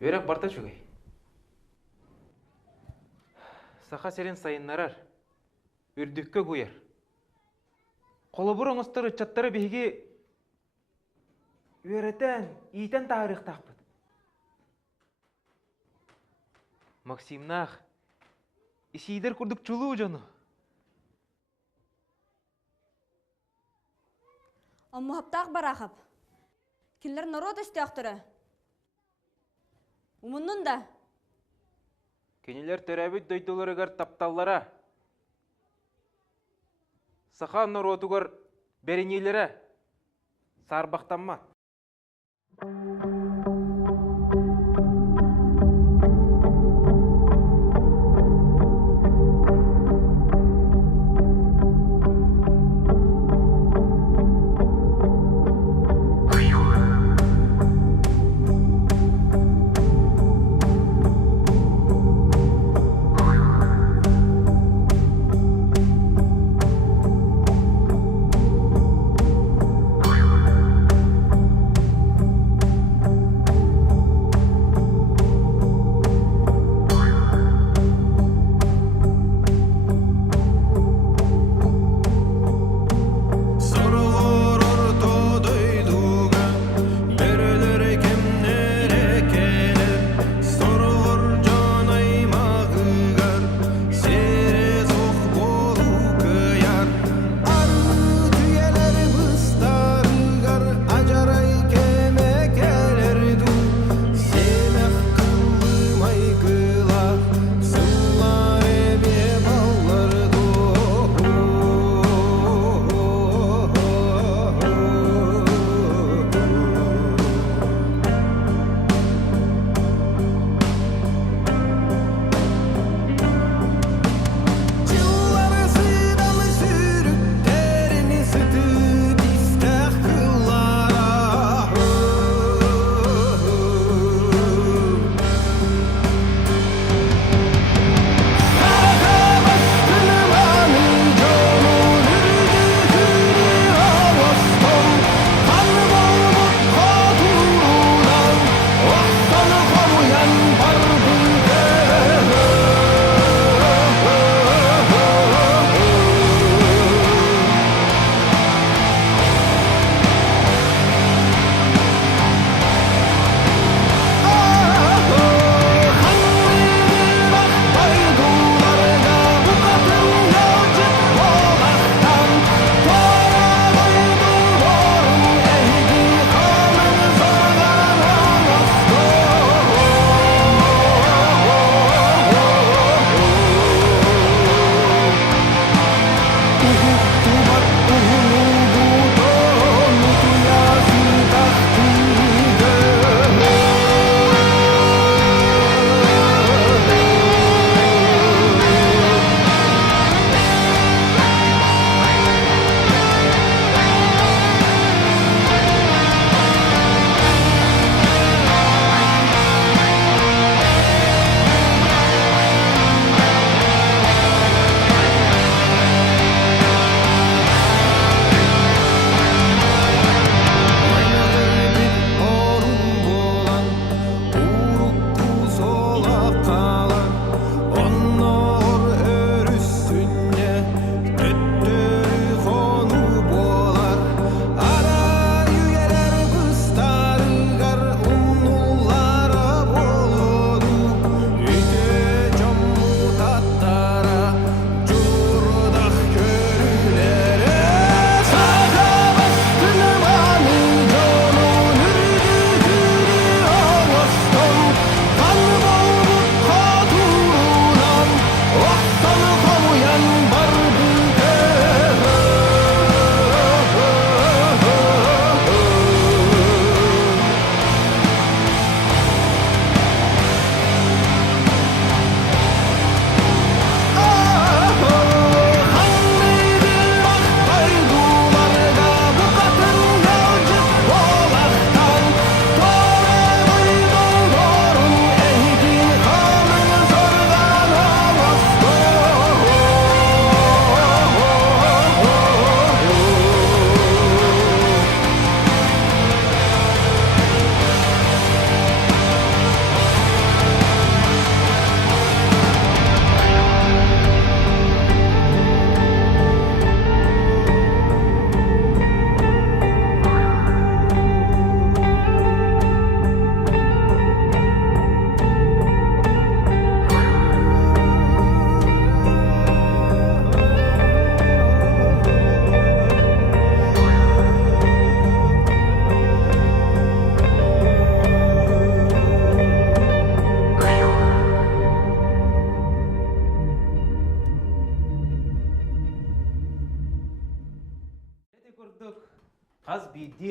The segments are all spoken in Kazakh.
Өрек барта чугай. Саха серен сайыннарар. Үрдүккө куяр. Қолыбыр оңыстыры чаттары беге өретен, ийтен тағырық тақпыд. Максимнах, исейдер күрдік чулу жону. Аммахаптақ барақып. Киллер народ істеяқтыры. Умынның да. Кенелер төрәбіт дөйділерігер тапталлара. Саха народугар беренелері сарбақтанма.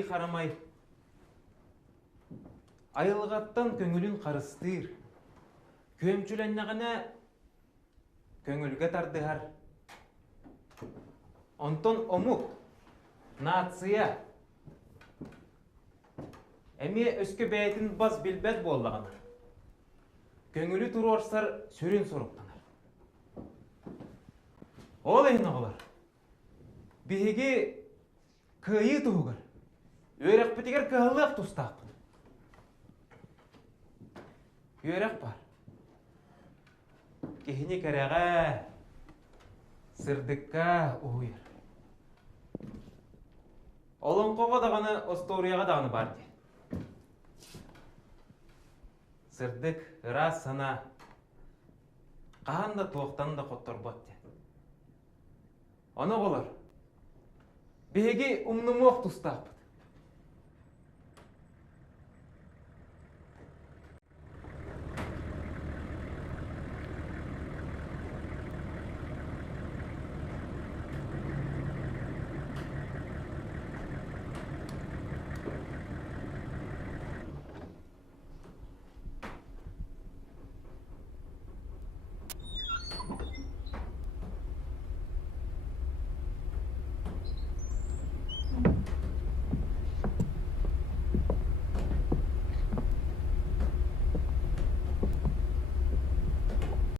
қарамай. Айылғаттан көңілін қарыстыр. Көмчүләннәғіне көңілге тардығар. Онтон омук, нация. Әме өскі бәйтін бас білбәт болдағына. Көңілі тұру орсар сөрін сұрыптанар. Ол әйін оғылар. Беге күйі тұғығыр. Өрек бітігер күйілік тұстақ. Өрек бар. Кехіне кәрәға, сырдыққа ұйыр. Олон қоға дағаны, осторияға дағаны бар де. Сырдық, ырас сана, қағанда туақтан да қоттар бат де. Оны болар. Беге ұмнымоқ тұстақ бұд.